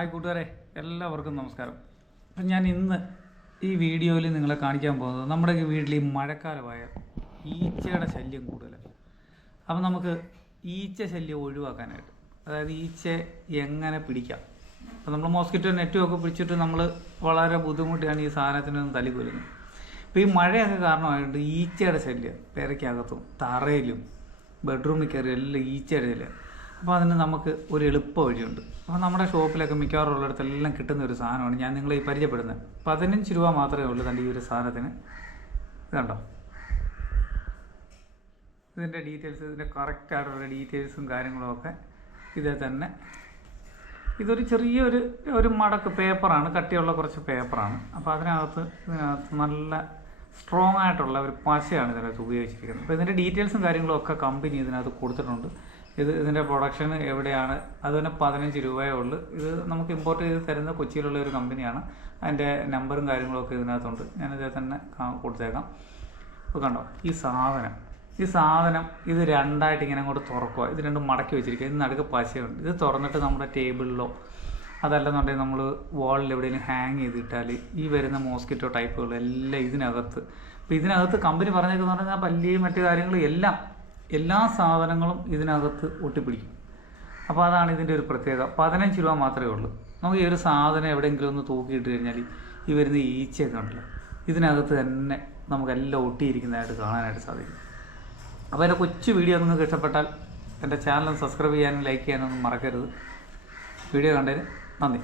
Hi കൂട്ടുകാരെ, എല്ലാവർക്കും നമസ്കാരം. അപ്പം ഞാൻ ഇന്ന് ഈ വീഡിയോയിൽ നിങ്ങളെ കാണിക്കാൻ പോകുന്നത് നമ്മുടെ വീട്ടിൽ ഈ മഴക്കാലമായ ഈച്ചയുടെ ശല്യം കൂടുതലാണ്. അപ്പം നമുക്ക് ഈച്ച ശല്യം ഒഴിവാക്കാനായിട്ട്, അതായത് ഈച്ച എങ്ങനെ പിടിക്കാം. അപ്പം നമ്മൾ മോസ്കിറ്റോ നെറ്റുമൊക്കെ പിടിച്ചിട്ട് നമ്മൾ വളരെ ബുദ്ധിമുട്ടിയാണ് ഈ സാധനത്തിനൊന്ന് തല്ലിക്കൊല്ലുന്നത്. ഇപ്പോൾ ഈ മഴയൊക്കെ കാരണമായിട്ട് ഈച്ചയുടെ ശല്യം പെരയ്ക്കകത്തും തറയിലും ബെഡ്റൂമിൽ കയറി എല്ലാം ഈച്ചയുടെ ശല്യം. അപ്പോൾ അതിന് നമുക്ക് ഒരു എളുപ്പ വഴിയുണ്ട്. അപ്പോൾ നമ്മുടെ ഷോപ്പിലൊക്കെ മിക്കവാറും ഉള്ളിടത്തെല്ലാം കിട്ടുന്ന ഒരു സാധനമാണ് ഞാൻ നിങ്ങളെ ഈ പരിചയപ്പെടുന്നത്. 15 രൂപ മാത്രമേ ഉള്ളൂ തൻ്റെ ഈ ഒരു സാധനത്തിന്. ഇതുണ്ടോ, ഇതിൻ്റെ ഡീറ്റെയിൽസ്, ഇതിൻ്റെ കറക്റ്റായിട്ടുള്ള ഡീറ്റെയിൽസും കാര്യങ്ങളും ഒക്കെ ഇതേ തന്നെ. ഇതൊരു ചെറിയൊരു മടക്ക് പേപ്പറാണ്, കട്ടിയുള്ള കുറച്ച് പേപ്പറാണ്. അപ്പോൾ ഇതിനകത്ത് നല്ല സ്ട്രോങ് ആയിട്ടുള്ള ഒരു പശയാണ് ഇതിനകത്ത് ഉപയോഗിച്ചിരിക്കുന്നത്. അപ്പോൾ ഇതിൻ്റെ ഡീറ്റെയിൽസും കാര്യങ്ങളും ഒക്കെ കമ്പനി ഇതിനകത്ത് കൊടുത്തിട്ടുണ്ട്. ഇതിൻ്റെ പ്രൊഡക്ഷൻ എവിടെയാണ്, അത് തന്നെ 15 രൂപയേ ഉള്ളൂ. ഇത് നമുക്ക് ഇമ്പോർട്ട് ചെയ്ത് തരുന്ന കൊച്ചിയിലുള്ള ഒരു കമ്പനിയാണ്. അതിൻ്റെ നമ്പറും കാര്യങ്ങളൊക്കെ ഇതിനകത്തുണ്ട്, ഞാനിതേ തന്നെ കൊടുത്തേക്കാം. അപ്പോൾ കണ്ടോ, ഈ സാധനം ഇത് രണ്ടായിട്ട് ഇങ്ങനെ അങ്ങോട്ട് തുറക്കുക. ഇത് രണ്ടും മടക്കി വെച്ചിരിക്കുക. ഇത് നടുക്ക് പശയുണ്ട്. ഇത് തുറന്നിട്ട് നമ്മുടെ ടേബിളിലോ അതല്ലെന്നുണ്ടെങ്കിൽ നമ്മൾ വാളിൽ എവിടെയെങ്കിലും ഹാങ് ചെയ്തിട്ടാൽ ഈ വരുന്ന മോസ്കിറ്റോ ടൈപ്പുകളെല്ലാം ഇതിനകത്ത്. അപ്പോൾ ഇതിനകത്ത് കമ്പനി പറഞ്ഞേക്കെന്ന് പറഞ്ഞാൽ പല്ലിയും മറ്റു കാര്യങ്ങളും എല്ലാ സാധനങ്ങളും ഇതിനകത്ത് ഒട്ടിപ്പിടിക്കും. അപ്പോൾ അതാണ് ഇതിൻ്റെ ഒരു പ്രത്യേകത. 15 രൂപ മാത്രമേ ഉള്ളൂ. നമുക്ക് ഈ ഒരു സാധനം എവിടെയെങ്കിലും ഒന്ന് തൂക്കിയിട്ട് കഴിഞ്ഞാൽ ഈ വരുന്ന ഈച്ചയൊക്കെ ഉണ്ടല്ലോ, ഇതിനകത്ത് തന്നെ നമുക്കെല്ലാം ഒട്ടിയിരിക്കുന്നതായിട്ട് കാണാനായിട്ട് സാധിക്കും. അപ്പോൾ എൻ്റെ കൊച്ചു വീഡിയോ നിങ്ങൾക്ക് ഇഷ്ടപ്പെട്ടാൽ എൻ്റെ ചാനൽ സബ്സ്ക്രൈബ് ചെയ്യാനും ലൈക്ക് ചെയ്യാനൊന്നും മറക്കരുത്. വീഡിയോ കണ്ടതിന് നന്ദി.